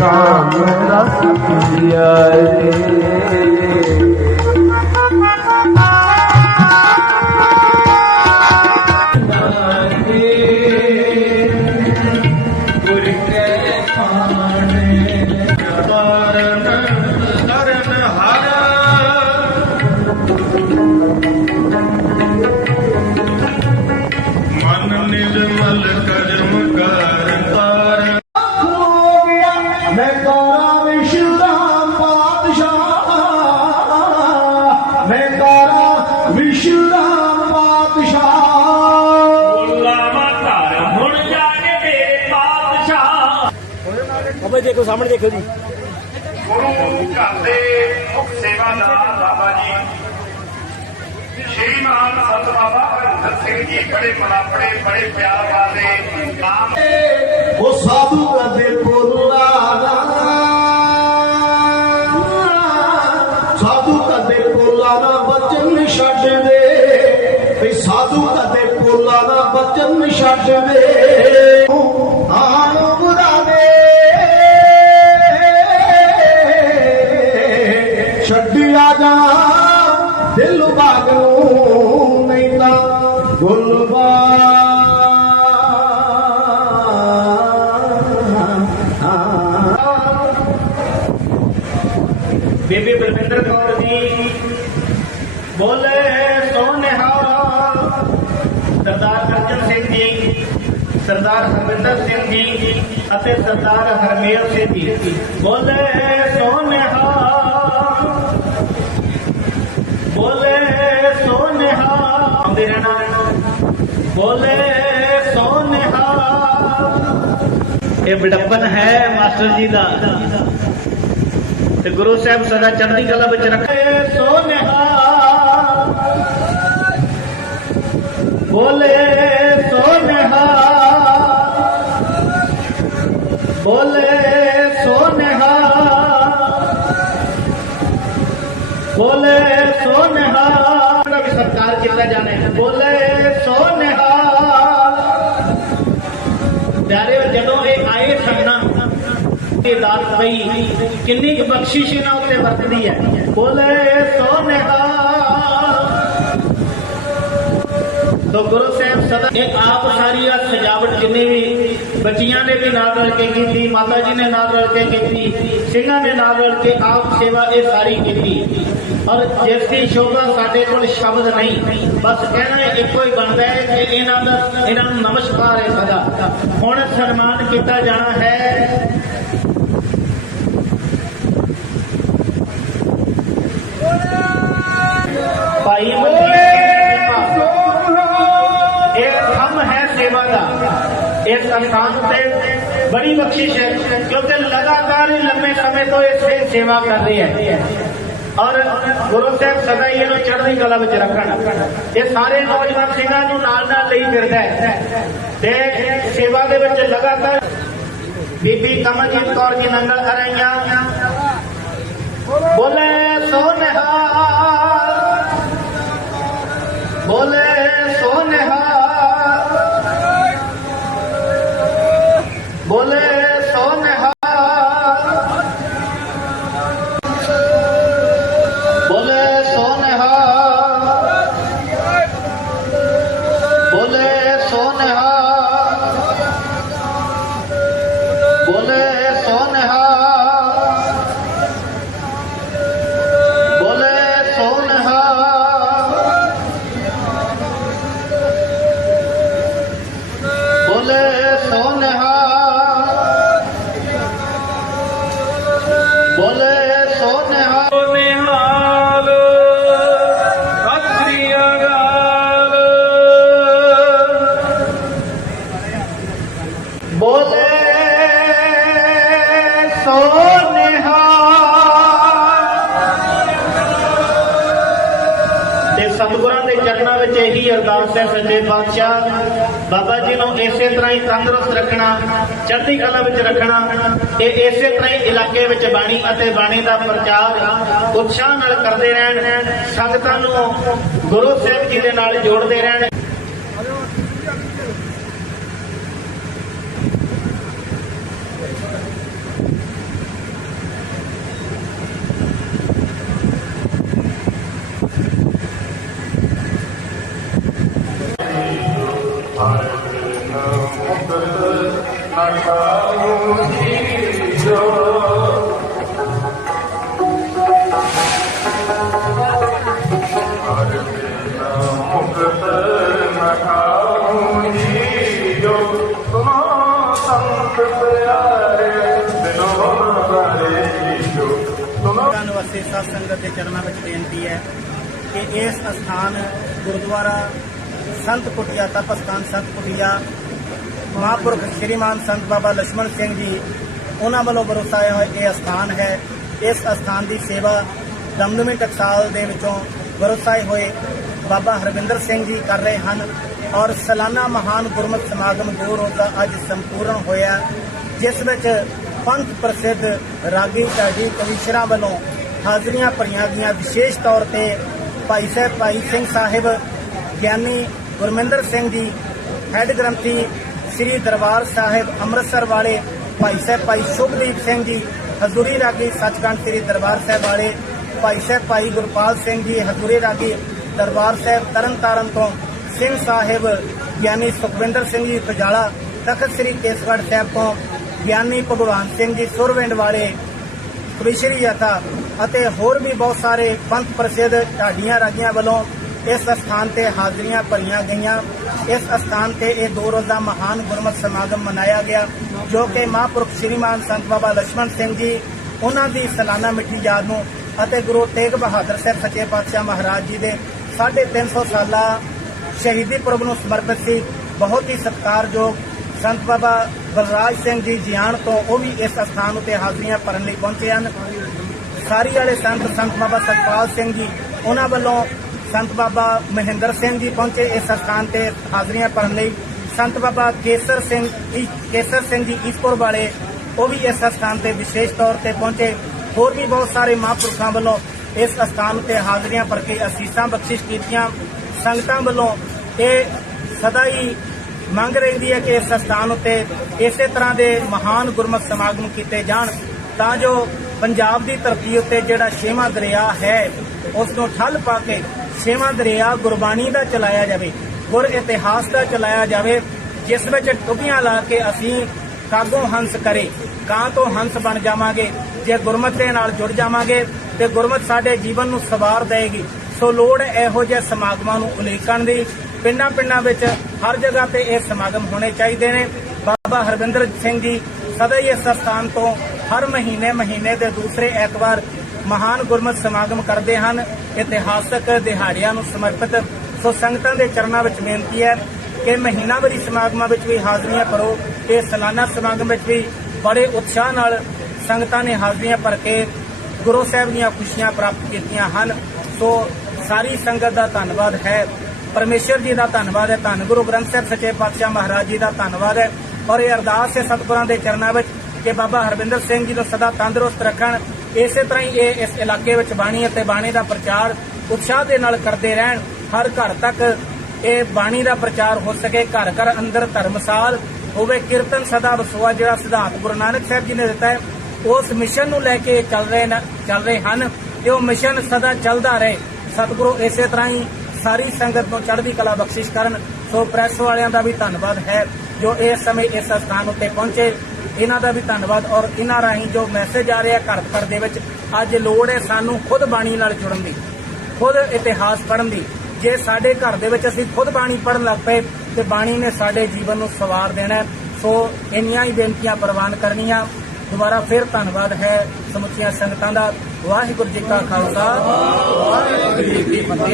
ਰਾਮ ਰਸ ਪਿਆਰੇ ਸਾਹਮਣੇ ਦੇਖੋ ਜੀ। ਗੁਰੂ ਘਰ ਦੇ ਮੁੱਖ ਸੇਵਾਦਾਰ ਬਾਬਾ ਜੀ। ਸ਼੍ਰੀਮਾਨ ਸੰਤ ਬਾਬਾ ਹਰਿੰਦਰ ਸਿੰਘ ਜੀ ਬੜੇ ਮਨਾਪੜੇ ਬੜੇ ਪਿਆਰ ਵਾਲੇ ਨਾਮ। ਉਹ ਸਾਧੂ ਕਦੇ ਬੋਲਾਣਾ ਸਾਧੂ ਕਦੇ ਬੋਲਾਣਾ ਬਚਨ ਛੱਡ ਦੇ। ਵੀ ਸਾਧੂ ਕਦੇ ਬੋਲਾਣਾ ਬਚਨ ਛੱਡ ਦੇ। ਸਰਦਾਰ ਹਰਵਿੰਦਰ ਸਿੰਘ ਜੀ ਅਤੇ ਸਰਦਾਰ ਹਰਮੇਲ ਸਿੰਘ ਜੀ ਬੋਲੇ ਸੋਨਿਹਾ ਬੋਲੇ ਸੋਨਿਹਾ ਆਉਂਦੇ ਰਹਿਣਾ ਬੋਲੇ ਸੋਨਿਹਾ ਇਹ ਬੜਪਨ ਹੈ ਮਾਸਟਰ ਜੀ ਦਾ ਤੇ ਗੁਰੂ ਸਾਹਿਬ ਸਦਾ ਚੜ੍ਹਦੀ ਕਲਾ ਵਿੱਚ ਰੱਖੇ ਸੋਨਿਹਾ ਬੋਲੇ ਸੋਨਿਹਾ बोले सोनहा। बोले सोनहा। सरकार कितना जाने बोले सोनहा। प्यारे जदों आए ठगना दात पई किन्नी बख्शिश इन्हों उत्ते वरतदी है? बोले सोनहा। तो गुरु साहब ਸਦਾ ਇਹ ਆਪ ਸਾਰੀ ਆ ਸਜਾਵਟ ਜਿੰਨੀ ਵੀ ਬੱਚੀਆਂ ਨੇ ਵੀ ਨਾਲ ਰਲ ਕੇ ਕੀਤੀ, ਮਾਤਾ ਜੀ ਨੇ ਨਾਲ ਰਲ ਕੇ ਕੀਤੀ, ਸਿੰਘਾਂ ਨੇ ਨਾਲ ਰਲ ਕੇ ਆਪ ਸੇਵਾ ਇਹ ਸਾਰੀ ਕੀਤੀ। ਔਰ ਜਿਸ ਦੀ ਸ਼ੋਭਾ ਸਾਡੇ ਕੋਲ ਸ਼ਬਦ ਨਹੀਂ, ਬਸ ਕਹਿਣਾ ਇੱਕੋ ਹੀ ਬਣਦਾ ਹੈ ਕਿ ਇਹਨਾਂ ਦਾ, ਇਹਨਾਂ ਨੂੰ ਨਮਸਕਾਰ ਹੈ ਸਦਾ। ਹੁਣ ਸਨਮਾਨ ਕੀਤਾ ਜਾਣਾ ਹੈ। ਭਾਈ ਇਸ ਸੰਸਥਾਨ ਤੇ ਬੜੀ ਬਖਸ਼ਿਸ਼ ਹੈ ਕਿਉਂਕਿ ਲਗਾਤਾਰ ਹੀ ਲੰਮੇ ਸਮੇਂ ਤੋਂ ਇਹ ਸੇ- ਸੇਵਾ ਔਰ ਗੁਰੂ ਸਾਹਿਬ ਸਦਾ ਹੀ ਇਹਨੂੰ ਚੜ੍ਹਦੀ ਕਲਾ ਵਿੱਚ ਰੱਖਣ। ਇਹ ਸਾਰੇ ਨੌਜਵਾਨ ਸਿੰਘਾਂ ਨੂੰ ਨਾਲ ਨਾਲ ਲਈ ਫਿਰਦਾ ਹੈ। ਤੇ ਸੇਵਾ ਦੇ ਵਿੱਚ ਲਗਾਤਾਰ ਬੀਬੀ ਕਮਲਜੀਤ ਕੌਰ ਜੀ ਨੰਗਲ ਅਰਾਈਆਂ ਬੋਲੇ ਸੋਨਿਹਾ। ਤੇ ਸਤਿਗੁਰਾਂ ਦੇ ਚਰਨਾਂ ਵਿੱਚ ਇਹੀ ਅਰਦਾਸ ਹੈ, ਸੱਚੇ ਪਾਤਸ਼ਾਹ, ਬਾਬਾ ਜੀ ਨੂੰ ਇਸੇ ਤਰ੍ਹਾਂ ਹੀ ਤੰਦਰੁਸਤ ਰੱਖਣਾ, ਚੜ੍ਹਦੀ ਕਲਾ ਵਿੱਚ ਰੱਖਣਾ ਇਹ ਇਸੇ ਤਰ੍ਹਾਂ ਹੀ ਇਲਾਕੇ ਵਿੱਚ ਬਾਣੀ ਅਤੇ ਬਾਣੀ ਦਾ ਪ੍ਰਚਾਰ ਉਤਸ਼ਾਹ ਨਾਲ ਕਰਦੇ ਰਹਿਣ, ਸੰਗਤਾਂ ਨੂੰ ਗੁਰੂ ਸਾਹਿਬ ਜੀ ਦੇ ਨਾਲ ਜੋੜਦੇ ਰਹਿਣ। ਸੰਗਤ ਦੇ ਚਰਨਾਂ ਵਿੱਚ ਬੇਨਤੀ ਹੈ ਕਿ ਇਸ ਸਥਾਨ ਗੁਰਦੁਆਰਾ ਸੰਤ ਕੁਟਿਆ ਤਪਸਥਾਨ ਸੰਤ ਕੁਟਿਆ, ਮਹਾਂਪੁਰਖ ਸ਼੍ਰੀਮਾਨ ਸੰਤ ਬਾਬਾ ਲక్ష్మణ ਸਿੰਘ ਜੀ, ਉਹਨਾਂ ਵੱਲੋਂ ਵਰਸਾਇਆ ਹੋਇਆ ਇਹ ਸਥਾਨ ਹੈ। ਇਸ ਸਥਾਨ ਦੀ ਸੇਵਾ ਦਮਦਮੇ ਟਕਸਾਲ ਦੇ ਵਿੱਚੋਂ ਵਰਸਾਏ ਹੋਏ ਬਾਬਾ ਹਰਵਿੰਦਰ ਸਿੰਘ ਜੀ ਕਰ ਰਹੇ ਹਨ ਔਰ ਸਲਾਨਾ ਮਹਾਨ ਗੁਰਮਤਿ ਸਮਾਗਮ ਦੂਰ ਰੋਜ਼ਾ ਅੱਜ ਸੰਪੂਰਨ ਹੋਇਆ, ਜਿਸ ਵਿੱਚ ਪੰਥ ਪ੍ਰਸਿੱਧ ਰਾਗੀ ਢਾਡੀ ਕਵੀਸ਼ਰਾਂ ਵੱਲੋਂ ਹਾਜ਼ਰੀਆਂ ਭਰੀਆਂ ਗਈਆਂ। ਵਿਸ਼ੇਸ਼ ਤੌਰ ਤੇ ਭਾਈ ਸਾਹਿਬ, ਭਾਈ ਸਿੰਘ ਸਾਹਿਬ, ਗਿਆਨੀ ਗੁਰਮਿੰਦਰ ਸਿੰਘ ਜੀ, ਹੈੱਡ ਗ੍ਰੰਥੀ ਸ੍ਰੀ ਦਰਬਾਰ ਸਾਹਿਬ, ਅੰਮ੍ਰਿਤਸਰ ਵਾਲੇ ਭਾਈ ਸਾਹਿਬ, ਭਾਈ ਸ਼ੁਭਦੀਪ ਸਿੰਘ ਜੀ, ਹਜ਼ੂਰੀ ਰਾਗੀ ਸੱਚਖੰਡ ਸ੍ਰੀ ਦਰਬਾਰ ਸਾਹਿਬ ਵਾਲੇ ਭਾਈ ਸਾਹਿਬ, ਭਾਈ ਗੁਰਪਾਲ ਸਿੰਘ ਜੀ, ਹਜ਼ੂਰੀ ਰਾਗੀ ਦਰਬਾਰ ਸਾਹਿਬ, ਤਰਨਤਾਰਨ ਤੋਂ ਸਿੰਘ ਸਾਹਿਬ, ਗਿਆਨੀ ਸੁਖਵਿੰਦਰ ਸਿੰਘ ਜੀ ਪਜਾਲਾ ਤਖਤ ਸ੍ਰੀ ਕੇਸਗੜ੍ਹ ਸਾਹਿਬ ਤੋਂ ਗਿਆਨੀ ਭਗਵਾਨ ਸਿੰਘ ਜੀ, ਸੁਰਵਿੰਡ ਵਾਲੇ ਕਵਿਸ਼ਰੀ ਯਥਾ ਅਤੇ ਹੋਰ ਵੀ ਬਹੁਤ ਸਾਰੇ ਪੰਥ ਪ੍ਰਸਿੱਧ ਢਾਡੀਆਂ ਰਾਜੀਆਂ ਵੱਲੋਂ ਇਸ ਸਥਾਨ ਤੇ ਹਾਜ਼ਰੀਆਂ ਭਰੀਆਂ ਗਈਆਂ। ਇਸ ਸਥਾਨ ਤੇ ਇਹ ਦੋ ਰੋਜ਼ਾ ਮਹਾਨ ਗੁਰਮਤ ਸਮਾਗਮ ਮਨਾਇਆ ਗਿਆ, ਜੋ ਕਿ ਮਹਾਂਪੁਰਖ ਸ਼੍ਰੀਮਾਨ ਸੰਤ ਬਾਬਾ ਲక్ష్మణ ਸਿੰਘ ਜੀ, ਉਹਨਾਂ ਦੀ ਸਾਲਾਨਾ ਮਿੱਟੀ ਯਾਦ ਨੂੰ ਅਤੇ ਗੁਰੂ ਤੇਗ ਬਹਾਦਰ ਸਾਹਿਬ ਸੱਚੇ ਪਾਤਸ਼ਾਹ ਮਹਾਰਾਜ ਜੀ ਦੇ ਸਾਢੇ 350 ਸਾਲਾ ਸ਼ਹੀਦੀ ਪੁਰਬ ਨੂੰ ਸਮਰਪਿਤ ਸੀ। ਬਹੁਤ ਹੀ ਸਤਿਕਾਰਯੋਗ ਸੰਤ ਬਾਬਾ ਬਲਰਾਜ ਸਿੰਘ ਜੀ ਜਿਆਣ ਤੋਂ ਉਹ ਵੀ ਇਸ ਸਥਾਨ ਉਤੇ ਹਾਜ਼ਰੀਆਂ ਭਰਨ ਲਈ ਪਹੁੰਚੇ ਹਨ। ਸਾਰੀ ਵਾਲੇ ਸੰਤ ਸੰਤ ਬਾਬਾ ਸਤਪਾਲ ਸਿੰਘ ਜੀ, ਉਹਨਾਂ ਵੱਲੋਂ ਸੰਤ ਬਾਬਾ ਮਹਿੰਦਰ ਸਿੰਘ ਜੀ ਪਹੁੰਚੇ ਇਸ ਸਥਾਨ ਤੇ ਹਾਜ਼ਰੀਆਂ ਭਰਨ ਲਈ। ਸੰਤ ਬਾਬਾ ਕੇਸਰ ਸਿੰਘ ਕੇਸਰ ਸਿੰਘ ਜੀ ਈਸਪੁਰ ਵਾਲੇ ਉਹ ਵੀ ਇਸ ਸਥਾਨ ਤੇ ਵਿਸ਼ੇਸ਼ ਤੌਰ ਤੇ ਪਹੁੰਚੇ। ਹੋਰ ਵੀ ਬਹੁਤ ਸਾਰੇ ਮਹਾਂਪੁਰਖਾਂ ਵੱਲੋਂ ਇਸ ਸਥਾਨ ਤੇ ਹਾਜ਼ਰੀਆਂ ਭਰ ਕੇ ਅਸੀਸਾਂ ਬਖਸ਼ਿਸ਼ ਕੀਤੀਆਂ। ਸੰਗਤਾਂ ਵੱਲੋਂ ਇਹ ਸਦਾ ਹੀ ਮੰਗ ਰਹਿੰਦੀ ਹੈ ਕਿ ਇਸ ਸਥਾਨ ਉੱਤੇ ਇਸੇ ਤਰ੍ਹਾਂ ਦੇ ਮਹਾਨ ਗੁਰਮਤਿ ਸਮਾਗਮ ਕੀਤੇ ਜਾਣ, ਤਾਂ ਜੋ ਪੰਜਾਬ ਦੀ ਧਰਤੀ ਉੱਤੇ ਜਿਹੜਾ ਛੇਵਾਂ ਦਰਿਆ ਹੈ, ਉਸ ਨੂੰ ਠੱਲ ਪਾ ਕੇ ਛੇਵਾਂ ਦਰਿਆ ਗੁਰਬਾਣੀ ਦਾ ਚਲਾਇਆ ਜਾਵੇ, ਗੁਰ ਇਤਿਹਾਸ ਦਾ ਚਲਾਇਆ ਜਾਵੇ, ਜਿਸ ਵਿੱਚ ਟੁਕੀਆਂ ਲਾ ਕੇ ਅਸੀਂ ਕਾਗੋਂ ਹੰਸ ਕਰੇ ਕਾਂ ਤੋਂ ਹੰਸ ਬਣ ਜਾਵਾਂਗੇ, ਜੇ ਗੁਰਮਤਿ ਦੇ ਨਾਲ ਜੁੜ ਜਾਵਾਂਗੇ, ਤੇ ਗੁਰਮਤ ਸਾਡੇ ਜੀਵਨ ਨੂੰ ਸਵਾਰ ਦੇਗੀ ਸੋ ਲੋੜ ਇਹੋ ਜਿਹੇ ਸਮਾਗਮਾਂ ਨੂੰ ਉਲੀਕਣ ਦੀ, ਪਿੰਡਾਂ ਪਿੰਡਾਂ ਵਿੱਚ ਹਰ ਜਗ੍ਹਾ ਤੇ ਇਹ ਸਮਾਗਮ ਹੋਣੇ ਚਾਹੀਦੇ ਨੇ। ਬਾਬਾ ਹਰਵਿੰਦਰ ਸਿੰਘ ਜੀ ਸਦਾ ਹੀ ਇਸ ਸਥਾਨ ਤੋਂ ਹਰ ਮਹੀਨੇ ਮਹੀਨੇ ਦੇ ਦੂਸਰੇ ਐਤਵਾਰ ਮਹਾਨ ਗੁਰਮਤਿ ਸਮਾਗਮ ਕਰਦੇ ਹਨ। ਇਤਿਹਾਸਕ ਦਿਹਾੜਿਆਂ ਨੂੰ ਸਮਰਪਿਤ। ਸੋ ਸੰਗਤਾਂ ਦੇ ਚਰਨਾਂ ਵਿੱਚ ਬੇਨਤੀ ਹੈ ਕਿ ਮਹੀਨਾਵਾਰੀ ਸਮਾਗਮਾਂ ਵਿੱਚ ਵੀ ਹਾਜ਼ਰੀਆਂ ਭਰੋ। ਤੇ ਸਾਲਾਨਾ ਸਮਾਗਮ ਵਿੱਚ ਵੀ ਬੜੇ ਉਤਸ਼ਾਹ ਨਾਲ ਸੰਗਤਾਂ ਨੇ ਹਾਜ਼ਰੀਆਂ ਭਰ ਕੇ ਗੁਰੂ ਸਾਹਿਬ ਦੀਆਂ ਖੁਸ਼ੀਆਂ ਪ੍ਰਾਪਤ ਕੀਤੀਆਂ ਹਨ। ਸੋ ਸਾਰੀ ਸੰਗਤ ਦਾ ਧੰਨਵਾਦ ਹੈ। ਪਰਮੇਸ਼ਰ ਜੀ ਦਾ ਧੰਨਵਾਦ ਹੈ। ਧੰਨ ਗੁਰੂ ਗ੍ਰੰਥ ਸਾਹਿਬ ਸੱਚੇ ਪਾਤਸ਼ਾਹ ਮਹਾਰਾਜ ਜੀ ਦਾ ਧੰਨਵਾਦ ਹੈ। ਔਰ ਇਹ ਅਰਦਾਸ ਹੈ ਸਤਿਗੁਰਾਂ ਦੇ ਚਰਨਾਂ ਵਿੱਚ ਕਿ ਬਾਬਾ ਹਰਵਿੰਦਰ ਸਿੰਘ ਜੀ ਨੂੰ ਸਦਾ ਤੰਦਰੁਸਤ ਰੱਖਣ। ਇਸੇ ਤਰ੍ਹਾਂ ਹੀ ਇਹ ਇਸ ਇਲਾਕੇ ਵਿੱਚ ਬਾਣੀ ਅਤੇ ਬਾਣੀ ਦਾ ਪ੍ਰਚਾਰ ਉਤਸ਼ਾਹ ਦੇ ਨਾਲ ਕਰਦੇ ਰਹਿਣ। ਹਰ ਘਰ ਤੱਕ ਇਹ ਬਾਣੀ ਦਾ ਪ੍ਰਚਾਰ ਹੋ ਸਕੇ। ਘਰ ਘਰ ਅੰਦਰ ਧਰਮਸਾਲ ਹੋਵੇ। ਕੀਰਤਨ ਸਦਾ ਵਸੋਆ, ਜਿਹੜਾ ਸਿਧਾਂਤ ਗੁਰੂ ਨਾਨਕ ਸਾਹਿਬ ਜੀ ਨੇ ਦਿੱਤਾ ਹੈ, ਉਸ ਮਿਸ਼ਨ ਨੂੰ ਲੈ ਕੇ ਚੱਲ ਰਹੇ ਚੱਲ ਰਹੇ ਹਨ ਤੇ ਉਹ ਮਿਸ਼ਨ ਸਦਾ ਚੱਲਦਾ ਰਹੇ। ਸਤਿਗੁਰੂ ਇਸੇ ਤਰ੍ਹਾਂ ਹੀ ਸਾਰੀ ਸੰਗਤ ਨੂੰ ਚੜ੍ਹਦੀ ਕਲਾ ਬਖਸ਼ਿਸ਼ ਕਰਨ। ਸੋ ਪ੍ਰੈਸ ਵਾਲਿਆਂ ਦਾ ਵੀ ਧੰਨਵਾਦ ਹੈ, ਜੋ ਇਸ ਸਮੇਂ ਇਸ ਸਥਾਨ ਉੱਤੇ ਪਹੁੰਚੇ। ਇਹਨਾਂ ਦਾ ਵੀ ਧੰਨਵਾਦ ਔਰ ਇਹਨਾਂ ਰਾਹੀਂ ਜੋ ਮੈਸੇਜ ਆ ਰਿਹਾ ਘਰ ਘਰ ਦੇ ਵਿੱਚ, ਅੱਜ ਲੋੜ ਹੈ ਸਾਨੂੰ ਖੁਦ ਬਾਣੀ ਨਾਲ ਜੁੜਨ ਦੀ, ਖੁਦ ਇਤਿਹਾਸ ਪੜਨ ਦੀ। ਜੇ ਸਾਡੇ ਘਰ ਦੇ ਵਿੱਚ ਅਸੀਂ ਖੁਦ ਬਾਣੀ ਪੜਨ ਲੱਗ ਪਏ, ਤੇ ਬਾਣੀ ਨੇ ਸਾਡੇ ਜੀਵਨ ਨੂੰ ਸਵਾਰ ਦੇਣਾ ਸੋ ਇੰਨੀਆਂ ਹੀ ਬੇਨਤੀਆਂ ਪ੍ਰਵਾਨ ਕਰਨੀਆਂ। ਦੁਬਾਰਾ ਫਿਰ ਧੰਨਵਾਦ ਹੈ ਸਮੁੱਚੀਆਂ ਸੰਗਤਾਂ ਦਾ। ਵਾਹਿਗੁਰੂ ਜੀ ਕਾ ਖਾਲਸਾ। ਵਾਹਿਗੁਰੂ ਜੀ ਕੀ ਫਤਿਹ।